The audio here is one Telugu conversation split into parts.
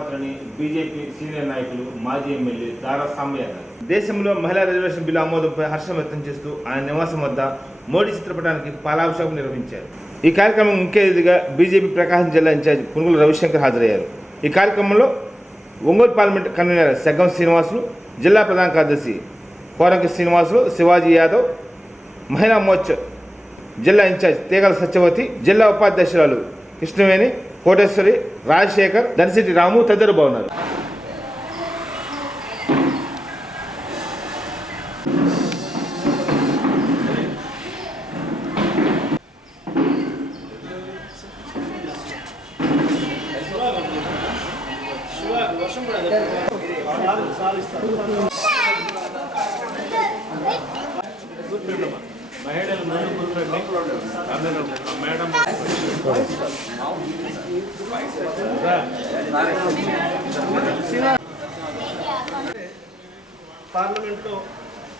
బాధాపత్రని బీజేపీ సీనియర్ నాయకులు మాజీ ఎమ్మెల్యే దారా సాంబయ్య గారు దేశంలో మహిళా రిజర్వేషన్ బిల్లు ఆమోదంపై హర్షం వ్యక్తం చేస్తూ ఆయన నివాసం వద్ద మోడీ చిత్రపటానికి పాలాభిషేకం నిర్వహించారు. ఈ కార్యక్రమం ముఖ్య అతిథిగా బీజేపీ ప్రకాశం జిల్లా ఇన్ఛార్జ్ పునుగుల రవిశంకర్ హాజరయ్యారు. ఈ కార్యక్రమంలో ఒంగోలు పార్లమెంట్ కన్వీనర్ సెగ్గం శ్రీనివాసులు, జిల్లా ప్రధాన కార్యదర్శి కోరంకి శ్రీనివాసులు, శివాజీ యాదవ్, మహిళా మోర్చా జిల్లా ఇన్ఛార్జ్ తీగల సత్యవతి, జిల్లా ఉపాధ్యక్షురాలు కృష్ణవేణి, కోటేశ్వరి, రాజశేఖర్, దర్శిటి రాము తదితరులు బాగున్నారు. మహిళలు మేడం పార్లమెంట్లో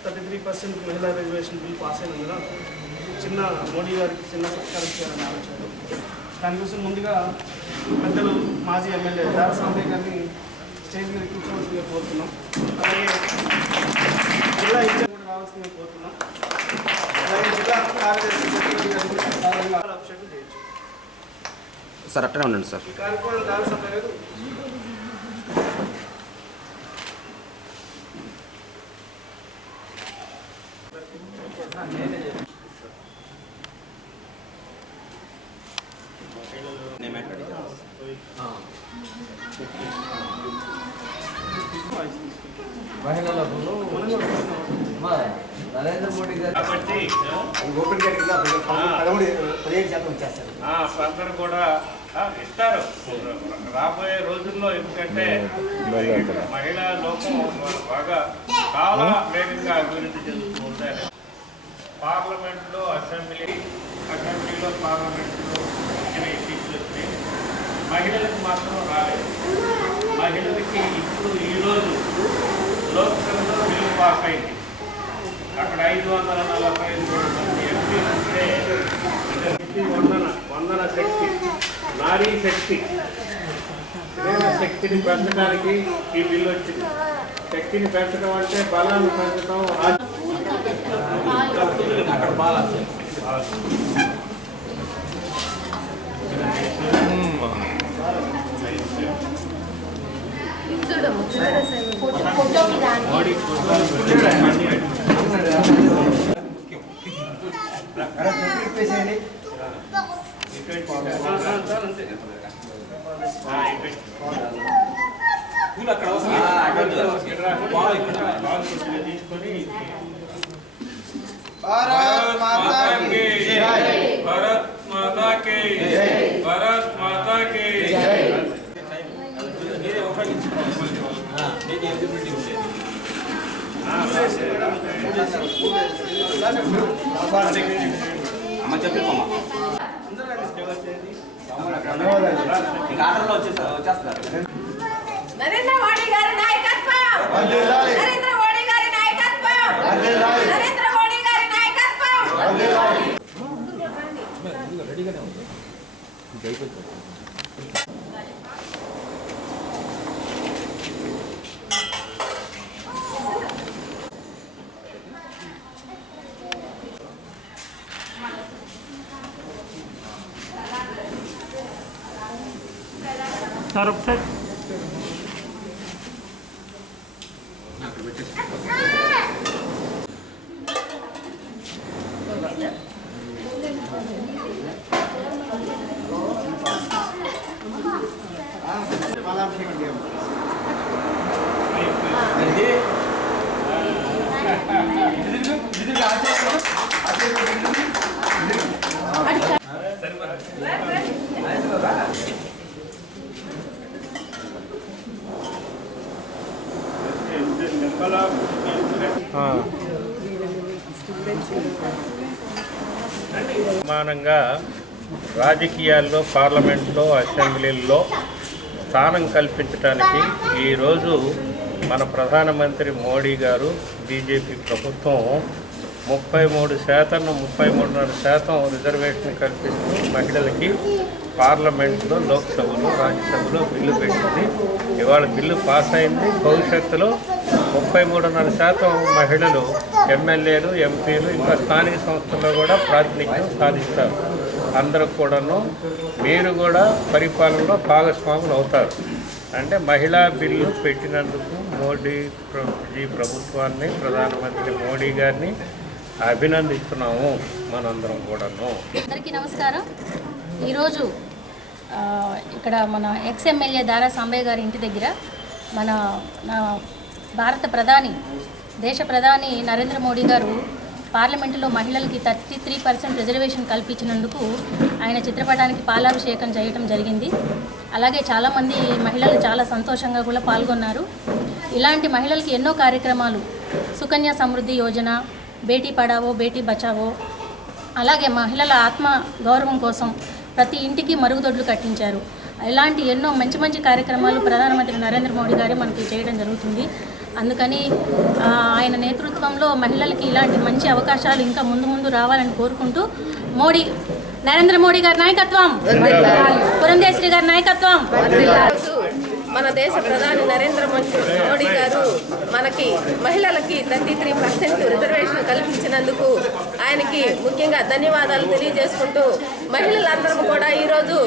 33% మహిళా రిజర్వేషన్ బిల్ పాస్ అయినందున చిన్న మోడీ గారికి చిన్న సత్కారం చేయాలని ఆలోచన. దానికోసం ముందుగా పెద్దలు మాజీ ఎమ్మెల్యే దారా సాంబయ్య గారిని స్టేజ్ మీద కూర్చోవలసిందిగా కోరుతున్నాం. అలాగే జిల్లా ఇన్ఛార్జ్ కూడా రావాల్సిందిగా కోరుతున్నాం. అలాగే జిల్లా కార్యదర్శి అభిషేకం చేయొచ్చు సార్. అట్టనే ఉండండి సార్. ఈ కార్యక్రమం దారా సాంబయ్య గారు మహిళలకు నరేంద్ర మోడీ గారు కాబట్టి అందరూ కూడా ఇస్తారు రాబోయే రోజుల్లో. ఎందుకంటే మహిళా లోకం బాగా చాలా వేగంగా అభివృద్ధి చెందుతూ ఉంటారు. పార్లమెంట్లో అసెంబ్లీలో పార్లమెంట్లో ఇచ్చిన సీట్లు వచ్చి మహిళలకు మాత్రం రాలేదు. మహిళలకి ఇప్పుడు ఈరోజు లోక్సభలో బిల్లు పాస్ అయింది. అక్కడ 545 మంది ఎంపీలు ఉంటే వందన శక్తి, నారీ శక్తి, శక్తిని పెంచడానికి ఈ బిల్లు వచ్చింది. శక్తిని పెంచడం అంటే బలాన్ని పెంచడం. తీసుకొని భారత్ మాతా కీ జై, భారత్ మాతా కీ జై, భారత్ మాతా కీ జై. అమ్మ చెప్పమ్మా ఆర్డర్లో వచ్చేస్తారు. నరేంద్ర మోడీ గారి నాయకత్వం, నరేంద్ర మోడీ గారి నాయకత్వం, నరేంద్ర మోడీ గారి నాయకత్వం. సమానంగా రాజకీయాల్లో, పార్లమెంట్లో, అసెంబ్లీల్లో స్థానం కల్పించడానికి ఈరోజు మన ప్రధానమంత్రి మోడీ గారు, బీజేపీ ప్రభుత్వం 33%, 33.5% రిజర్వేషన్ కల్పిస్తూ మహిళలకి పార్లమెంట్లో, లోక్సభలో, రాజ్యసభలో బిల్లు పెట్టింది. ఇవాళ బిల్లు పాస్ అయింది. భవిష్యత్తులో 33.5% మహిళలు ఎమ్మెల్యేలు, ఎంపీలు, ఇంకా స్థానిక సంస్థల్లో కూడా ప్రాతినిధ్యం సాధిస్తారు. అందరూ కూడాను మీరు కూడా పరిపాలనలో భాగస్వాములు అవుతారు. అంటే మహిళా బిల్లు పెట్టినందుకు మోడీ ప్రభుత్వాన్ని, ప్రధానమంత్రి మోడీ గారిని అభినందిస్తున్నాము మనందరం కూడాను. అందరికీ నమస్కారం. ఈరోజు ఇక్కడ మన ఎక్స్ఎమ్మెల్యే దారా సాంబయ్య గారి ఇంటి దగ్గర నా భారత ప్రధాని, దేశ ప్రధాని నరేంద్ర మోడీ గారు పార్లమెంటులో మహిళలకి 33% రిజర్వేషన్ కల్పించినందుకు ఆయన చిత్రపటానికి పాలాభిషేకం చేయడం జరిగింది. అలాగే చాలామంది మహిళలు చాలా సంతోషంగా కూడా పాల్గొన్నారు. ఇలాంటి మహిళలకి ఎన్నో కార్యక్రమాలు, సుకన్య సమృద్ధి యోజన, బేటీ పడావో బేటీ బచావో, అలాగే మహిళల ఆత్మ గౌరవం కోసం ప్రతి ఇంటికి మరుగుదొడ్లు కట్టించారు. ఇలాంటి ఎన్నో మంచి మంచి కార్యక్రమాలు ప్రధానమంత్రి నరేంద్ర మోడీ గారు మనకి చేయడం జరుగుతుంది. అందుకని ఆయన నేతృత్వంలో మహిళలకి ఇలాంటి మంచి అవకాశాలు ఇంకా ముందు రావాలని కోరుకుంటూ నరేంద్ర మోడీ గారి నాయకత్వం, పురంధేశ్వరి గారి నాయకత్వం. మన దేశ ప్రధాని నరేంద్ర మోడీ గారు మనకి మహిళలకి 33% రిజర్వేషన్ కల్పించినందుకు ఆయనకి ముఖ్యంగా ధన్యవాదాలు తెలియజేసుకుంటూ, మహిళలందరూ కూడా ఈరోజు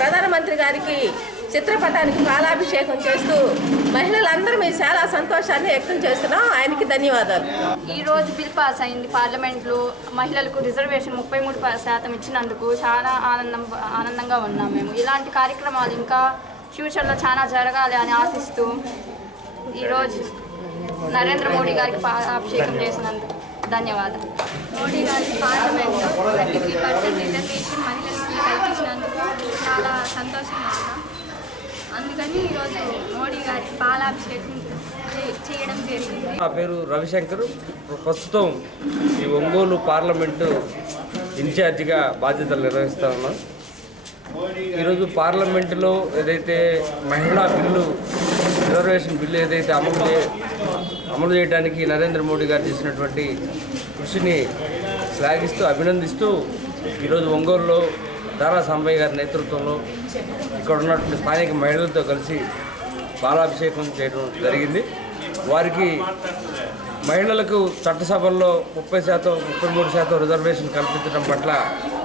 ప్రధానమంత్రి గారికి చిత్రపటానికి పాలాభిషేకం చేస్తూ మహిళలందరూ మేము చాలా సంతోషాన్ని వ్యక్తం చేస్తున్నాం. ఆయనకి ధన్యవాదాలు. ఈరోజు బిల్ పాస్ అయింది పార్లమెంట్లో. మహిళలకు రిజర్వేషన్ 33% ఇచ్చినందుకు చాలా ఆనందంగా ఉన్నాం మేము. ఇలాంటి కార్యక్రమాలు ఇంకా ఫ్యూచర్లో చాలా జరగాలి అని ఆశిస్తూ ఈరోజు నరేంద్ర మోడీ గారికి పాలాభిషేకం చేసినందుకు ధన్యవాదాలు. మోడీ గారికి పార్లమెంట్లో 33% రిజర్వేషన్ మహిళలకి కల్పించినందుకు చాలా సంతోషంగా ఉన్నాం. అందుకని ఈరోజు మోడీ గారికి పాలాభిషేకం చేయడం జరిగింది. నా పేరు రవిశంకర్. ప్రస్తుతం ఈ ఒంగోలు పార్లమెంటు ఇన్ఛార్జిగా బాధ్యతలు నిర్వహిస్తూ ఉన్నాను. ఈరోజు పార్లమెంటులో ఏదైతే మహిళా బిల్లు, రిజర్వేషన్ బిల్లు ఏదైతే అమలు చేయడానికి నరేంద్ర మోడీ గారు చేసినటువంటి కృషిని శ్లాఘిస్తూ, అభినందిస్తూ ఈరోజు ఒంగోలులో దారా సాంబయ్య గారి నేతృత్వంలో ఇక్కడ ఉన్నటువంటి స్థానిక మహిళలతో కలిసి పాలాభిషేకం చేయడం జరిగింది. వారికి మహిళలకు చట్టసభల్లో 30%, 33% రిజర్వేషన్ కల్పించడం పట్ల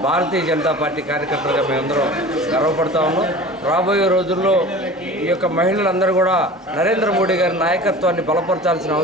భారతీయ జనతా పార్టీ కార్యకర్తలుగా మేమందరం గర్వపడతా ఉన్నాం. రాబోయే రోజుల్లో ఈ యొక్క మహిళలందరూ కూడా నరేంద్ర మోడీ గారి నాయకత్వాన్ని బలపరచాల్సిన అవసరం